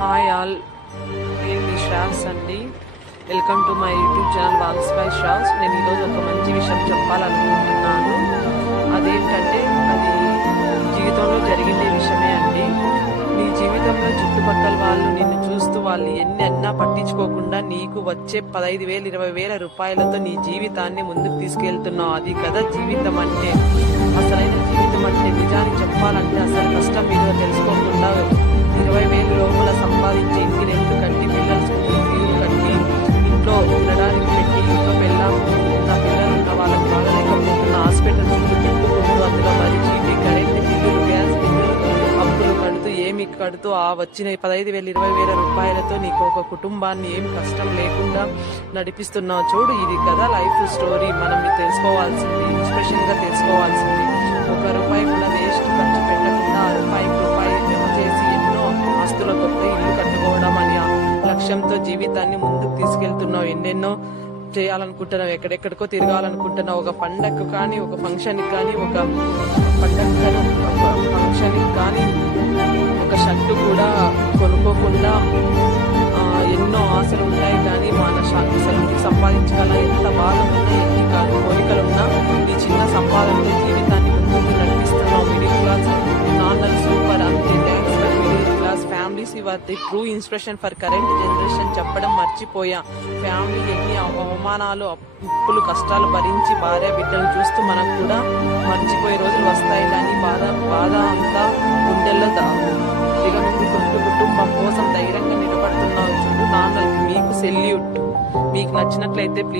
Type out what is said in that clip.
Hi all, నేను మీ శ్రావ్స్ అండి. Welcome to my YouTube channel walls by Shravs. నేను ఈరోజు ఒక మంచి విషయం చెప్పాలనుకుంటున్నాను. అదేంటంటే అది జీవితంలో జరిగిందే విషయమే అండి. నీ జీవితంలో చుట్టుపక్కల వాళ్ళు నిన్ను చూస్తూ వాళ్ళు ఎన్ని అన్నా పట్టించుకోకుండా నీకు వచ్చే 15,000 20,000 రూపాయలతో నీ జీవితాన్ని ముందుకు తీసుకెళ్తున్నావు. అది కదా జీవితం అంటే. అసలైన జీవితం అంటే నిజాన్ని చెప్పాలంటే అసలు కష్టం విలువ తెలుసుకోకుండా 20,000 లోపల సంపాదించి ఇంటి రెంట్ కట్టి పిల్లల స్కూల్ ఫీజులు కట్టి ఇంట్లో ఉండడానికి పెట్టి ఇంట్లో నా పిల్లలు ఉన్న వాళ్ళకి బాగలేకపోతున్న హాస్పిటల్ చుట్టూ తిప్పుకుంటూ అందులో మరి చీటీ కరెంట్ బిల్లులు గ్యాస్ బిల్లులు అప్పులు కడుతూ ఆ వచ్చిన 15,000 20,000 రూపాయలతో నీకు ఒక కుటుంబాన్ని ఏం కష్టం లేకుండా నడిపిస్తున్నావు. చూడు, ఇది కదా లైఫ్ స్టోరీ. మనం తెలుసుకోవాల్సింది, ఇన్స్పిరేషన్ గా తెలుసుకోవాల్సింది. 1 రూపాయి కూడా వేస్ట్ ఖర్చు పెట్టకుండా ఆ రూపాయి జమ చేసి ఎన్నో ఆస్తులతో ఇల్లు కట్టుకోవడం అని లక్ష్యంతో జీవితాన్ని ముందుకు తీసుకెళ్తున్నావు. ఎన్నెన్నో చేయాలనుకుంటున్నావు, ఎక్కడెక్కడికో తిరగాలనుకుంటున్నావు. ఒక పండగకు కానీ, ఒక ఫంక్షన్కి కానీ, ఒక ఫంక్షన్కి కానీ ఒక షర్టు కూడా కొనుక్కోకుండా ఎన్నో ఆశలు ఉంటాయి. కానీ మన సంపాదించగల ఎంత బాధ ఉన్నా, ఎన్ని కోరికలున్నా ఈ చిన్న సంపాదనతో జీవితాన్ని ముందుకు నడిపిస్తున్నావు. మిడిల్ క్లాస్ నాన్నలు సూపర్, అంతే. Thanks for middle class families. Your the true inspiration for current generation. చెప్పడం మర్చిపోయా. ఫ్యామిలీ ఎన్ని అవమానాలు, అప్పులు, కష్టాలు భరించి భార్య బిడ్డలు చూస్తూ మనకు కూడా మర్చిపోయే రోజులు వస్తాయి. కానీ బాధ అంతా గుండెల్లో దిగమింగుకుంటూ కుటుంబం కోసం ధైర్యంగా నిలబడుతున్నావు. చూడు నాన్నలకి మీకు సెల్యూట్. మీకు నచ్చినట్లయితే ప్లీజ్